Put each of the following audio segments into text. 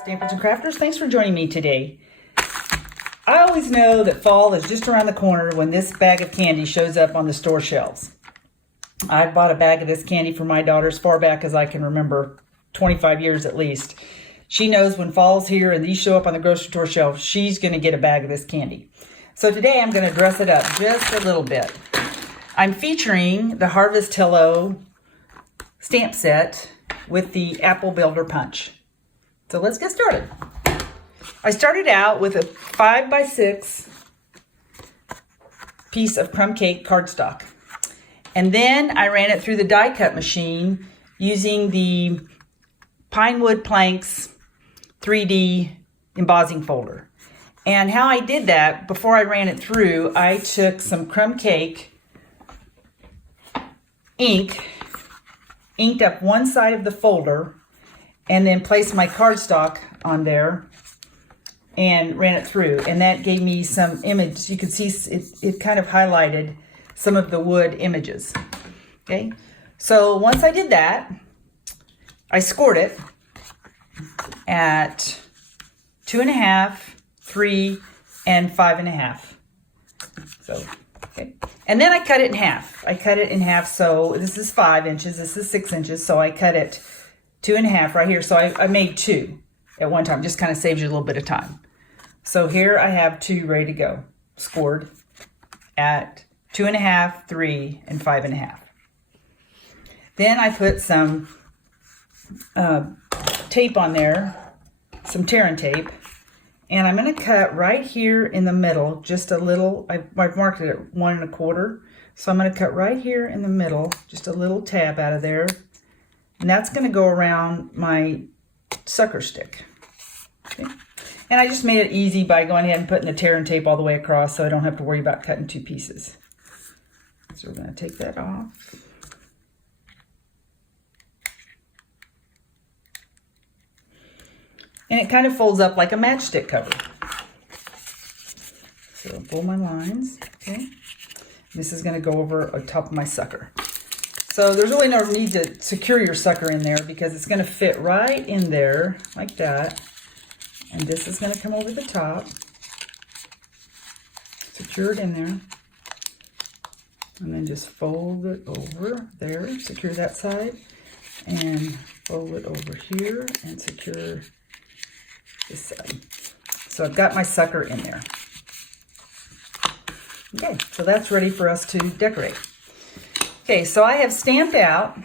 Stampers and Crafters, thanks for joining me today. I always know that fall is just around the corner when this bag of candy shows up on the store shelves. I bought a bag of this candy for my daughter as far back as I can remember, 25 years at least. She knows when fall's here and these show up on the grocery store shelf, she's going to get a bag of this candy. So today I'm going to dress it up just a little bit. I'm featuring the Harvest Hello stamp set with the Apple Builder Punch. So let's get started. I started out with a 5x6 piece of crumb cake cardstock. And then I ran it through the die cut machine using the Pinewood Planks 3D embossing folder. And how I did that, before I ran it through, I took some crumb cake ink, inked up one side of the folder, and then placed my cardstock on there and ran it through. And that gave me some image. You can see it kind of highlighted some of the wood images. Okay, so once I did that, I scored it at 2.5, 3, and 5.5. So, okay. And then I cut it in half. So this is 5 inches, this is 6 inches. So I cut it 2.5 right here. So I made 2 at one time. Just kind of saves you a little bit of time. So here I have 2 ready to go, scored at 2.5, 3, and 5.5. Then I put some tape on there, some tearing tape, and I'm going to cut right here in the middle, just a little. I've marked it at 1 1/4, so I'm going to cut right here in the middle, just a little tab out of there. And that's going to go around my sucker stick. Okay. And I just made it easy by going ahead and putting the tear and tape all the way across so I don't have to worry about cutting 2 pieces. So we're going to take that off. And it kind of folds up like a matchstick cover. So I'll pull my lines. Okay. This is going to go over the top of my sucker. So there's really no need to secure your sucker in there because it's going to fit right in there like that. And this is going to come over the top. Secure it in there. And then just fold it over there. Secure that side. And fold it over here and secure this side. So I've got my sucker in there. Okay, so that's ready for us to decorate. Okay, so I have stamped out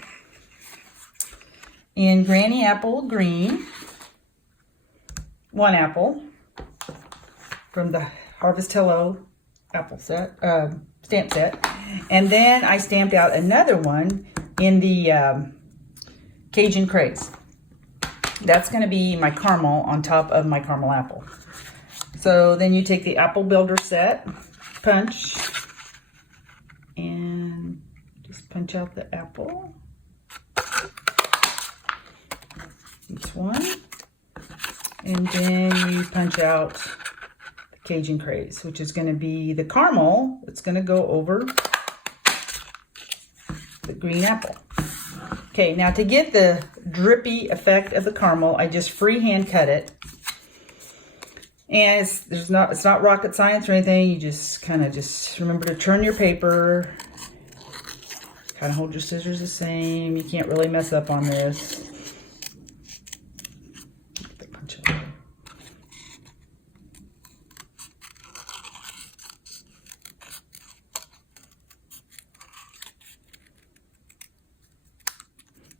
in Granny Apple Green, 1 apple from the Harvest Hello apple set, stamp set. And then I stamped out another one in the Cajun Craze. That's going to be my caramel on top of my caramel apple. So then you take the Apple Builder set, punch, and just punch out the apple. Each one. And then you punch out the Cajun Craze, which is going to be the caramel. It's going to go over the green apple. Okay, now to get the drippy effect of the caramel, I just freehand cut it. And it's not rocket science or anything. You just kind of remember to turn your paper. Kind of hold your scissors the same. You can't really mess up on this.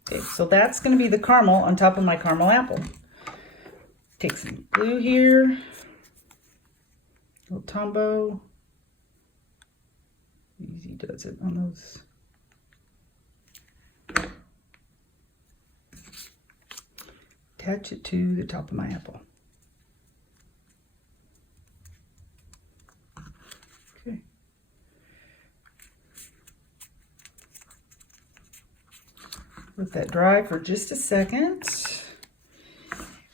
Okay, so that's going to be the caramel on top of my caramel apple. Take some glue here, little Tombow. Easy does it on those. Attach it to the top of my apple. Okay. Let that dry for just a second.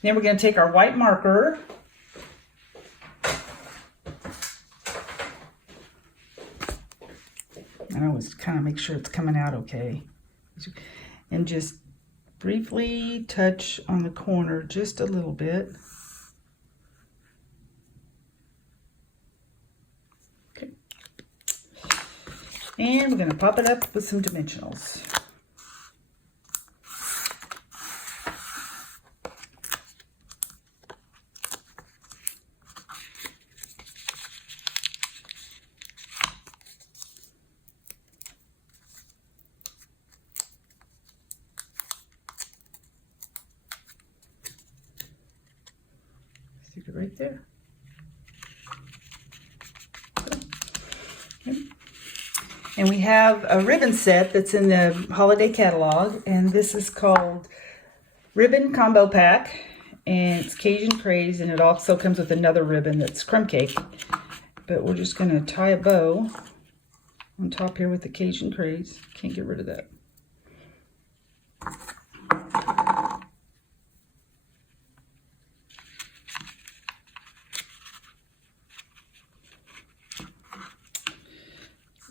Then we're going to take our white marker and I always kind of make sure it's coming out okay, and just briefly touch on the corner just a little bit. Okay. And we're going to pop it up with some dimensionals. Stick it right there. Okay. And we have a ribbon set that's in the holiday catalog, and this is called Ribbon Combo Pack, and it's Cajun Craze, and it also comes with another ribbon that's crumb cake. But we're just going to tie a bow on top here with the Cajun Craze. Can't get rid of that.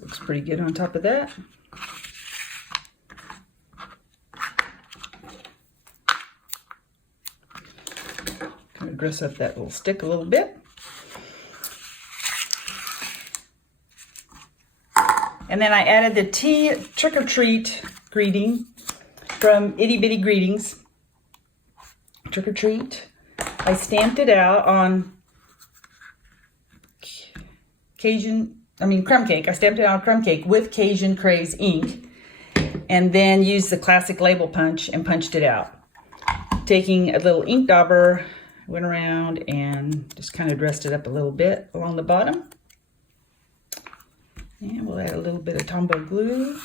Looks pretty good on top of that. Kind of dress up that little stick a little bit. And then I added the tea trick or treat greeting from Itty Bitty Greetings. Trick or treat. I stamped it out on crumb cake. I stamped it on crumb cake with Cajun Craze ink, and then used the classic label punch and punched it out. Taking a little ink dauber, went around and just kind of dressed it up a little bit along the bottom. And we'll add a little bit of Tombow glue.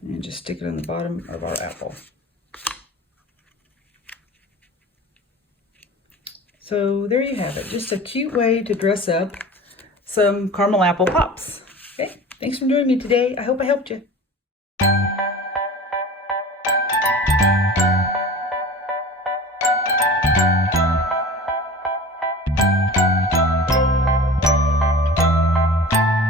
And just stick it on the bottom of our apple. So there you have it. Just a cute way to dress up some Carmel Apple Pops. Okay, thanks for joining me today. I hope I helped you.